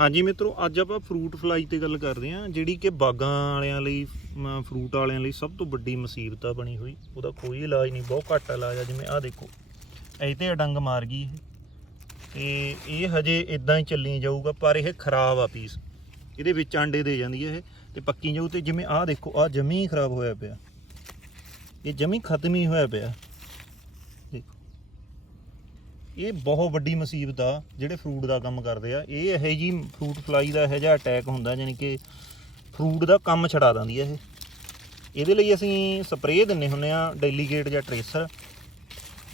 ਹਾਂਜੀ ਮਿੱਤਰੋ, ਅੱਜ ਆਪਾਂ ਫਰੂਟ ਫਲਾਈ ਤੇ ਗੱਲ ਕਰਦੇ ਹਾਂ, ਜਿਹੜੀ ਕਿ ਬਾਗਾਂ ਵਾਲਿਆਂ ਲਈ ਫਰੂਟ ਵਾਲਿਆਂ ਲਈ ਸਭ ਤੋਂ ਵੱਡੀ ਮੁਸੀਬਤ ਆ ਬਣੀ ਹੋਈ। ਉਹਦਾ ਕੋਈ ਇਲਾਜ ਨਹੀਂ, ਬਹੁਤ ਘੱਟ ਇਲਾਜ ਆ। ਜਿਵੇਂ ਆਹ ਦੇਖੋ, ਇਹ ਤੇ ਡੰਗ ਮਾਰ ਗਈ ਇਹ। ਤੇ ਇਹ ਹਜੇ ਇਦਾਂ ਹੀ ਚੱਲੀ ਜਾਊਗਾ, ਪਰ ਇਹ ਖਰਾਬ ਆ ਪੀਸ ਇਹਦੇ ਵਿੱਚ ਆਂਡੇ ਦੇ ਜਾਂਦੀ ਹੈ ਇਹ, ਤੇ ਪੱਕੀ ਜਾਊ। ਤੇ ਜਿਵੇਂ ਆਹ ਦੇਖੋ, ਆਹ ਜਮੀ ਹੀ ਖਰਾਬ ਹੋਇਆ ਪਿਆ। ਇਹ ਜਮੀ ਖਤਮ ਹੀ ਹੋਇਆ ਪਿਆ। ਦੇਖੋ। ਇਹ ਬਹੁਤ ਵੱਡੀ ਮੁਸੀਬਤ ਆ, ਜਿਹੜੇ ਫਰੂਟ ਦਾ ਕੰਮ ਕਰਦੇ ਆ। ਇਹ ਇਹੋ ਜੀ ਫਰੂਟ ਫਲਾਈ ਦਾ ਇਹੋ ਜਿਹਾ ਅਟੈਕ ਹੁੰਦਾ ਯਾਨੀ ਕਿ ਫਰੂਟ ਦਾ ਕੰਮ ਛਡਾ ਦਿੰਦੀ ਆ ਇਹ। ਇਹਦੇ ਲਈ ਅਸੀਂ ਸਪਰੇਅ ਦਿੰਨੇ ਹੁੰਨੇ ਆ ਡੈਲੀਗੇਟ ਜਾਂ ਟਰੇਸਰ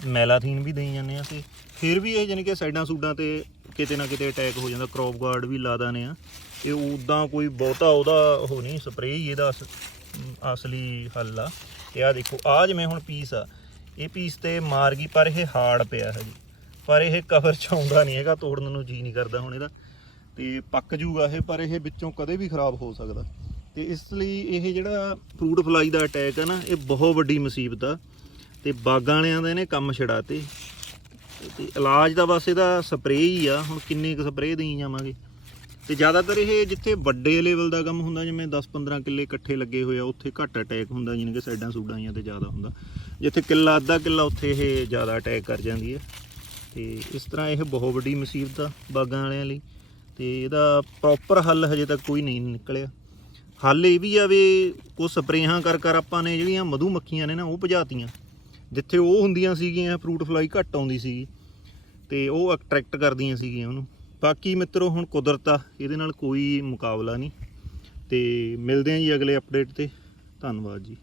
ਮੈਲਾਥੀਨ ਵੀ ਦੇਈ ਜਾਂਦੇ ਆ ਤੇ ਫਿਰ ਵੀ ਇਹ ਯਾਨੀ ਕਿ ਸਾਈਡਾਂ ਸੂਡਾਂ ਤੇ ਕਿਤੇ ਨਾ ਕਿਤੇ ਅਟੈਕ ਹੋ ਜਾਂਦਾ ਕ੍ਰੌਪ ਗਾਰਡ ਵੀ ਲਾ ਦਾਨੇ ਆ। ਇਹ ਉਦਾਂ ਕੋਈ ਬਹੁਤਾ ਉਹਦਾ ਉਹ ਨਹੀਂ ਸਪਰੇਅ ਹੀ ਇਹਦਾ ਅਸ- ਅਸਲੀ ਹੱਲ ਆ। ਤੇ ਆ ਦੇਖੋ ਆ ਜਿਵੇਂ ਹੁਣ ਪੀਸ ਆ, ਇਹ ਪੀਸ ਤੇ ਮਾਰ ਗਈ, ਪਰ ਇਹ ਹਾਰਡ ਪਿਆ ਹੈ ਜੀ ਪਰ ਇਹ ਕਵਰ ਚ ਆਉਂਦਾ ਨਹੀਂ ਹੈਗਾ, ਤੋੜਨ ਨੂੰ ਜੀ ਨਹੀਂ ਕਰਦਾ ਹੁਣ ਇਹਦਾ। ਤੇ ਪੱਕ ਜੂਗਾ ਇਹ, ਪਰ ਇਹ ਵਿੱਚੋਂ ਕਦੇ ਵੀ ਖਰਾਬ ਹੋ ਸਕਦਾ। ਤੇ ਇਸ ਲਈ ਇਹ ਜਿਹੜਾ ਫਰੂਟ ਫਲਾਈ ਦਾ ਅਟੈਕ ਹੈ ਨਾ, ਇਹ ਬਹੁਤ ਵੱਡੀ ਮੁਸੀਬਤ ਆ। ਤੇ ਬਾਗਾਂ ਵਾਲਿਆਂ ਦਾ ਇਹਨੇ ਕੰਮ ਛਡਾਤੇ ਤੇ ਇਲਾਜ ਦਾ ਬਸ ਇਹਦਾ ਸਪਰੇਅ ਹੀ ਆ, ਹੁਣ ਕਿੰਨੇ ਕੁ ਸਪਰੇਅ ਦੇਈ ਜਾਵਾਂਗੇ। ਤੇ ਜ਼ਿਆਦਾਤਰ ਇਹ ਜਿੱਥੇ ਵੱਡੇ ਲੈਵਲ ਦਾ ਕੰਮ ਹੁੰਦਾ, ਜਿਵੇਂ 10-15 ਕਿੱਲੇ ਇਕੱਠੇ ਲੱਗੇ ਹੋਏ ਆ, ਉੱਥੇ ਘੱਟ ਅਟੈਕ ਹੁੰਦਾ ਜਿਵੇਂ ਕਿ ਸਾਈਡਾਂ ਸੂਡਾਂ ਜਾਂ ਤੇ ਜ਼ਿਆਦਾ ਹੁੰਦਾ। ਜਿੱਥੇ ਕਿੱਲਾ, ਅੱਧਾ ਕਿੱਲਾ ਉੱਥੇ ਇਹ ਜ਼ਿਆਦਾ ਅਟੈਕ ਕਰ ਜਾਂਦੀ ਹੈ ਤੇ ਇਸ ਤਰ੍ਹਾਂ ਇਹ ਬਹੁਤ ਵੱਡੀ ਮੁਸੀਬਤ ਆ ਬਾਗਾਂ ਵਾਲਿਆਂ ਲਈ ਤੇ ਇਹਦਾ ਪ੍ਰੋਪਰ ਹੱਲ ਹਜੇ ਤੱਕ ਕੋਈ ਨਹੀਂ ਨਿਕਲਿਆ। ਹੱਲ ਇਹ ਵੀ ਆ ਵੀ ਕੁਝ ਸਪਰੇਹਾਂ ਕਰ ਕਰ ਆਪਾਂ ਨੇ ਜਿਹੜੀਆਂ ਮਧੂ ਮੱਖੀਆਂ ਨੇ ਨਾ ਉਹ ਭਜਾਤੀਆਂ। ਜਿੱਥੇ ਉਹ ਹੁੰਦੀਆਂ ਸੀਗੀਆਂ ਫਰੂਟ ਫਲਾਈ ਘੱਟ ਆਉਂਦੀ ਸੀਗੀ ਤੇ ਉਹ ਅਟਰੈਕਟ ਕਰਦੀਆਂ ਸੀਗੀਆਂ ਉਹਨੂੰ। ਬਾਕੀ ਮਿੱਤਰੋ ਹੁਣ ਕੁਦਰਤ ਆ, ਇਹਦੇ ਨਾਲ ਕੋਈ ਮੁਕਾਬਲਾ ਨਹੀਂ। ਤੇ ਮਿਲਦੇ ਆਂ ਜੀ ਅਗਲੇ ਅਪਡੇਟ ਤੇ। ਧੰਨਵਾਦ ਜੀ।